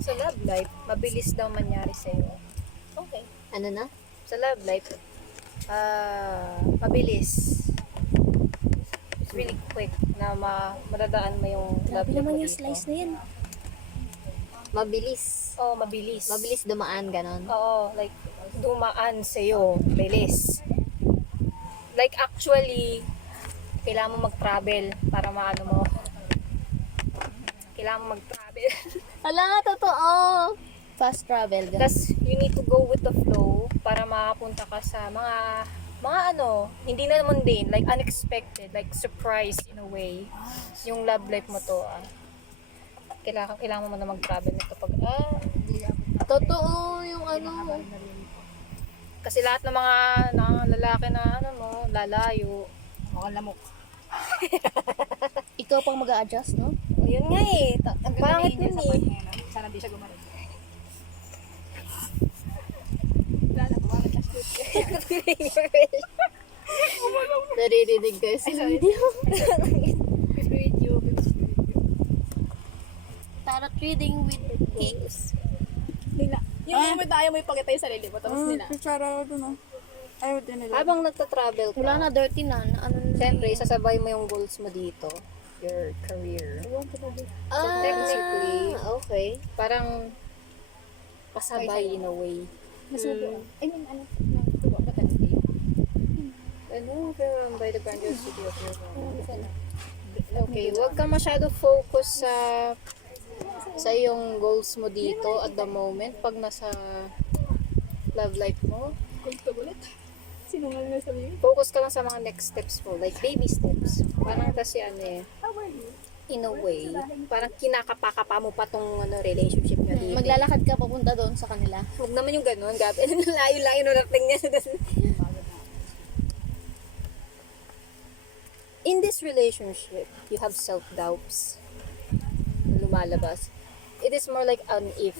Sa love life, mabilis daw mangyari sa'yo. Okay. Ano na? Sa love life, mabilis. It's really quick na madadaan mo yung love Grabe life naman mo yung dito. slice na yan. Mabilis. Oo, mabilis. Mabilis dumaan, ganon. Oo, like, dumaan sa'yo. Bilis. Like, actually, kailangan mo mag-travel para maano mo. Kailangan mo mag-travel. Hala, totoo! Fast travel, ganon. Tapos, you need to go with the flow para makapunta ka sa mga ano, hindi na mundane, like unexpected, like surprise in a way. Yung love life mo to, kailangan mo na mag-travel nito pag, Totoo yung ano. kasi lahat ng mga lalaki na ano mo, lalayo. Mukhang lamok. Ikaw pang mag-a-adjust, no? Yun nga eh, ang pangit nun eh. Sana di siya gumalit. Naririnig kayo sa video. Tarot reading with cakes. Nila. Yung moment na ayaw mo ipakita yung sarili mo, tapos nila. Kutsara ko doon. Ayaw din nila. Habang nagta-travel ka, Wala na, dirty na. Ano na? siyempre, sasabay mo yung goals mo dito. Your career. Ah, technically, okay. Parang kasabay in a way. I mean, ano? Tuwa ba tayo? Ano, pero by the grandiosity of your home. Okay, huwag ka masyado focus sa yung goals mo dito at the moment pag nasa love life mo. Sinungal na sabihin. Focus ka lang sa mga next steps mo, like baby steps. Parang kasi ano eh, in a way, parang kinakapa-kapa mo pa tong relationship nyo dito. Maglalakad ka papunta doon sa kanila. Huwag naman yung ganun, gabi. Layo-layo na natin niya. In this relationship, you have self-doubts na lumalabas. It is more like an if.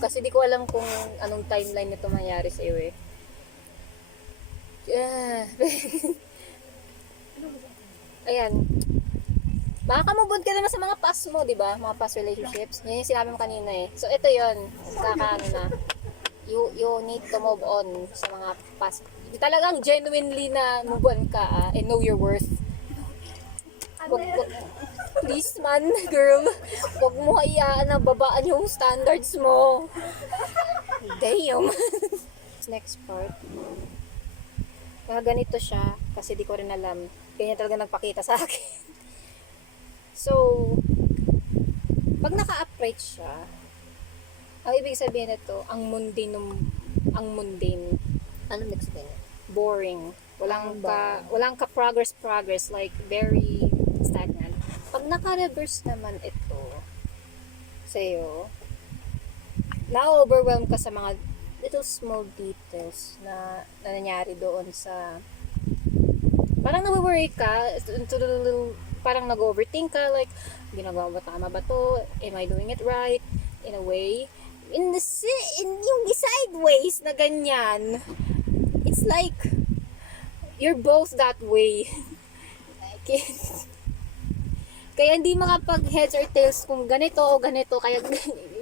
Kasi di ko alam kung anong timeline nito mangyari sa iyo eh. Ayan. Makakamubod ka naman sa mga past mo, di ba? Mga past relationships. Yan yung sinabi mo kanina eh. So, ito yun. Kakaano na. You need to move on sa mga past. Talagang genuinely na move on ka and know your worth. Wag, please man, girl. Huwag mo hayaan na babaan yung standards mo. Damn. Next part. Ganito siya kasi di ko rin alam. Kanya talaga nagpakita sa akin. So, pag naka-upright siya, ang ibig sabihin nito, ang mundane. Ano next din? Boring. Walang ka progress like very stagnant. Pag naka-reverse naman ito sa'yo, na-overwhelm ka sa mga little small details na nangyari doon sa parang nawo-worry ka into the little, parang nag-overthink ka like ginagawa ba tama ba to, am I doing it right in a way, in yung sideways na ganyan. It's like you're both that way. Kaya hindi makapag heads or tails kung ganito o ganito, kaya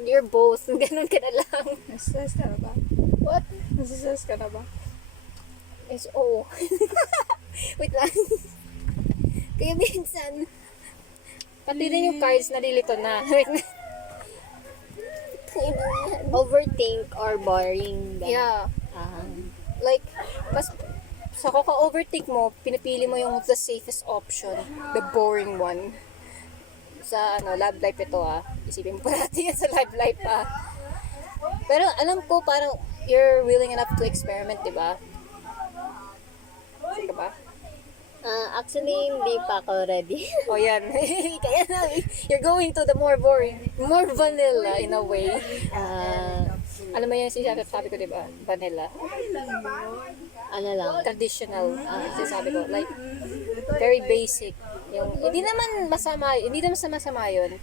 you're both, ganun ka na lang. Nasa-stress ka na ba? What? Nasa-stress ka na ba? Is wait lang. Kaya minsan pati din yung cards nalilito na. Overthink or boring. Ganun. Yeah. Ah. Like, sa kaka-overthink mo, pinipili mo yung the safest option, the boring one. Sa love life ito isipin mo pa natin yan sa love life Pero alam ko parang you're willing enough to experiment, di ba? Sige ba? Actually, hindi pa ako ready. O yan. Kaya na, you're going to the more boring, more vanilla in a way. Alam mo yung sinasabi ko, di ba? Vanilla. Ano lang. Traditional. Sinasabi ko. Like, very basic. Yung, hindi naman masama yun.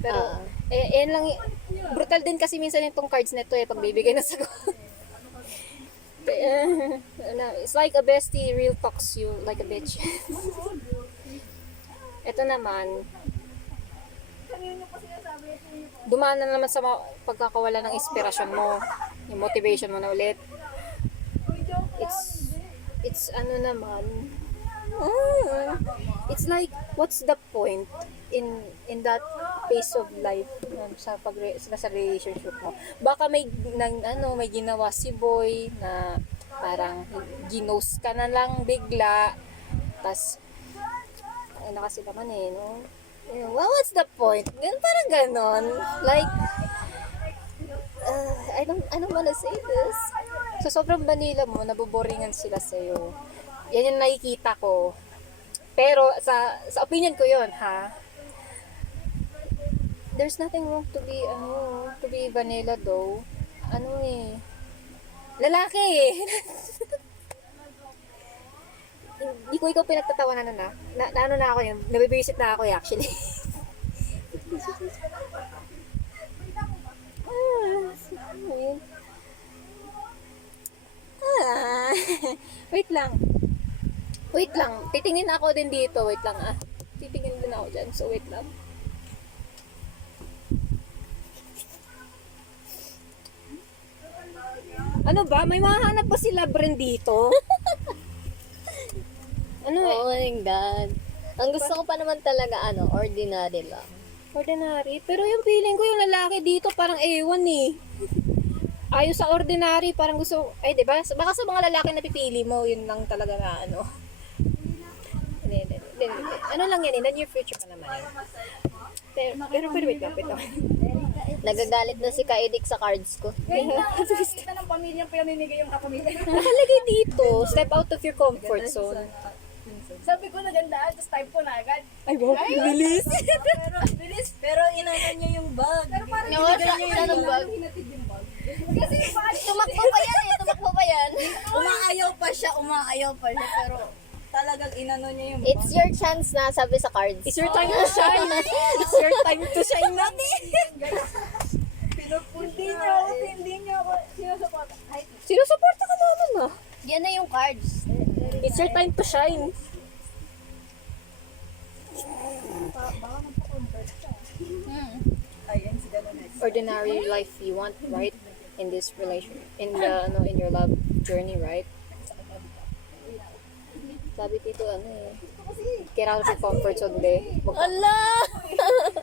Pero, yan lang, brutal din kasi minsan itong cards na ito pagbibigay na sagot. It's like a bestie real talks you like a bitch. Ito naman, dumaan na naman sa pagkakawala ng inspirasyon mo, yung motivation mo na ulit. It's ano naman, it's like, what's the point in that phase of life sa relationship mo? Baka may may ginawa si boy na parang ginost ka na lang bigla, tas ano kasi naman no? Well, what's the point? Parang ganon. Like, I don't wanna say this. So, sobrang vanilla mo, naboboringan sila sa'yo. Yan yung nakikita ko. Pero, sa opinion ko yun, ha? There's nothing wrong to be vanilla though. Lalaki eh. Hindi ko ikaw pinagtatawanan na ako yun. Nabibisit na ako actually. Wait lang. Titingin ako din dito. Wait lang Titingin din ako dyan. So, wait lang. Ano ba? May mahanap ba sila Bren dito? Oh my God. Ang gusto ko pa naman talaga, ordinary lang. Ordinary. Pero yung feeling ko yung lalaki dito parang ewan eh. Ayaw sa ordinary, parang gusto, diba? Baka sa mga lalaki na pipili mo, yun lang talaga na Hindi. Ano lang yan, in the near future pa naman yun. Pero wait lang. Nagagalit na si Kaidik sa cards ko. Kita ng pamilyang pinaninigay yung kapamilya. Nakalagay dito, step out of your comfort zone. Sabi ko nagandaan, tapos type ko na agad. Ay, wow, bilis. Pero inanan niya yung bag. Pero parang Nawala siya ng bag. hinatid yung bag. Kasi yung bag, Tumakbo pa yan. Umaayaw pa siya, pero talagang inano niya yung bag. It's your chance na, sabi sa cards. It's your time to shine. It's your time to shine. hindi niya ako sinusupport. Sinusuporta ka naman Yan na yung cards. It's your time to shine. Ordinary life you want, right? In this relation, in your love journey, right? Sabi dito get out of your comfort zone, be.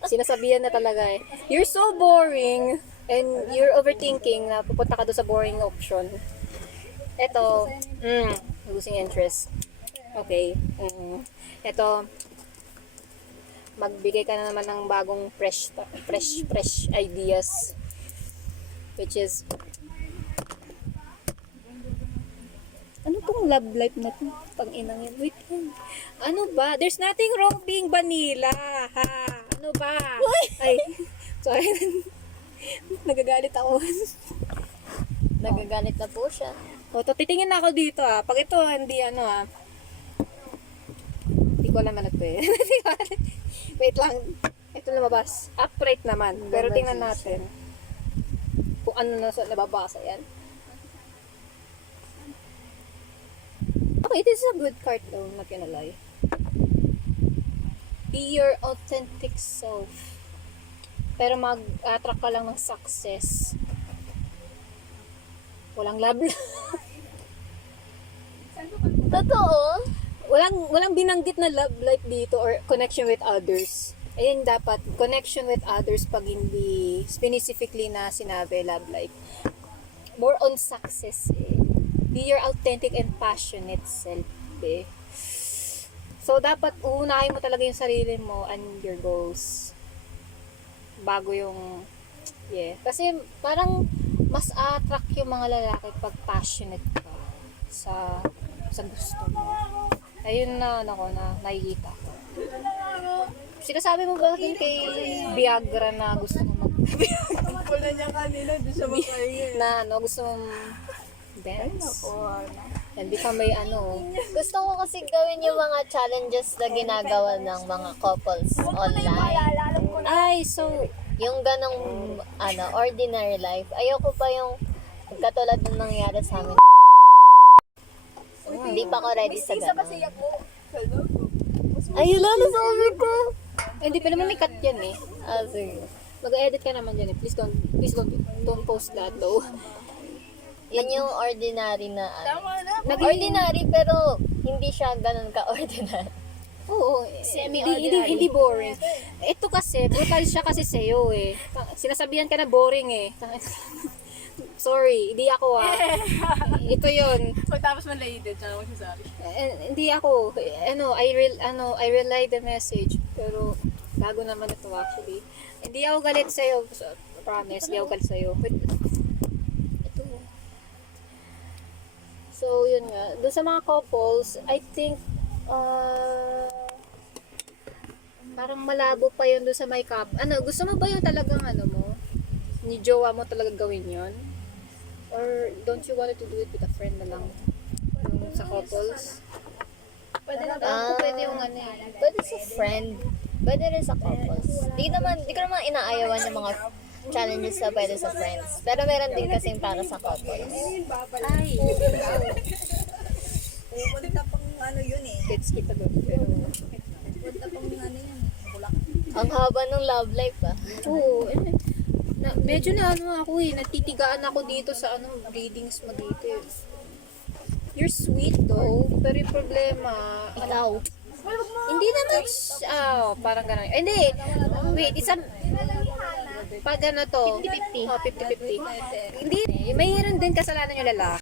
Sinasabihan na talaga you're so boring and you're overthinking na pupunta ka doon sa boring option. Eto, losing interest. Okay. Eto, magbigay ka na naman ng bagong fresh ideas, which is ano tong love life na to? Pang-inang yan. Wait lang. Ano ba? There's nothing wrong being vanilla. Ha? Ano ba? Ay, sorry. Nagagalit ako. Nagagalit na po siya. O, titingin na ako dito Pag ito, hindi hindi ko alam ano to Wait lang. Ito lumabas. Upright naman. Pero tingnan natin kung ano na sa nababasa yan. Okay, this is a good card though. Not gonna lie. Be your authentic self. Pero mag-attract ka lang ng success. Walang love. Totoo? Walang binanggit na love life dito or connection with others. Ayun dapat, connection with others pag hindi specifically na sinabi love life. More on success Be your authentic and passionate self So dapat uunahin mo talaga yung sarili mo and your goals. Bago yung kasi parang mas attract yung mga lalaki pag passionate ka sa gusto mo. Ayun na nakikita ko. Sinasabi mo ba din kay Viagra na gusto mo Wala niya kanina, di siya makaingin. na gusto mong dance? And become may Gusto ko kasi gawin yung mga challenges na ginagawa ng mga couples online. Ay, so Yung ganong, ordinary life. Ayoko pa yung katulad ng nangyari sa amin. Hindi pa ako ready sa ganon. Ayun lang, nasabi ko. Hindi pa naman may cut yan eh. Ah, sige. Mag-edit ka naman dyan eh. Don't post that though. Yan yung ordinary na ano. Tama na. Ordinary pero hindi siya ganun ka-ordinary. Oo, hindi boring. Ito kasi, brutal siya kasi sa'yo eh. Sinasabihan ka na boring eh. Sorry, hindi ako ah. Ito yun. Pagtapos man lady, tsaka magsasabi. Hindi ako. I realize the message. Pero, bago naman ito actually. Hindi ako galit sa'yo. Promise, hindi ako galit sa'yo. But, ito. So, yun nga. Doon sa mga couples, I think, parang malabo pa yun doon sa may gusto mo ba yung talagang mo? Ni jowa mo talagang gawin yun? Or don't you want to do it with a friend na lang? Yung sa couples? Pwede na pwede yung Pwede sa friend. Pwede rin sa couples. Di ko naman inaayawan yung mga challenges na pwede sa friends. Pero meron din kasing para sa couples. Ay, Pupunta pang yun eh. gets kita doon. Pero, Pupunta pang yun. Bulak. Ang haba ng love life ah. oo, medyo ako natitigaan ako dito sa readings mo dito eh. You're sweet though, pero yung problema, Ikaw. hindi naman parang gano'n. Hindi, wait, pag to, 50-50. 50-50. Hindi, mayroon din kasalanan yung lalaki.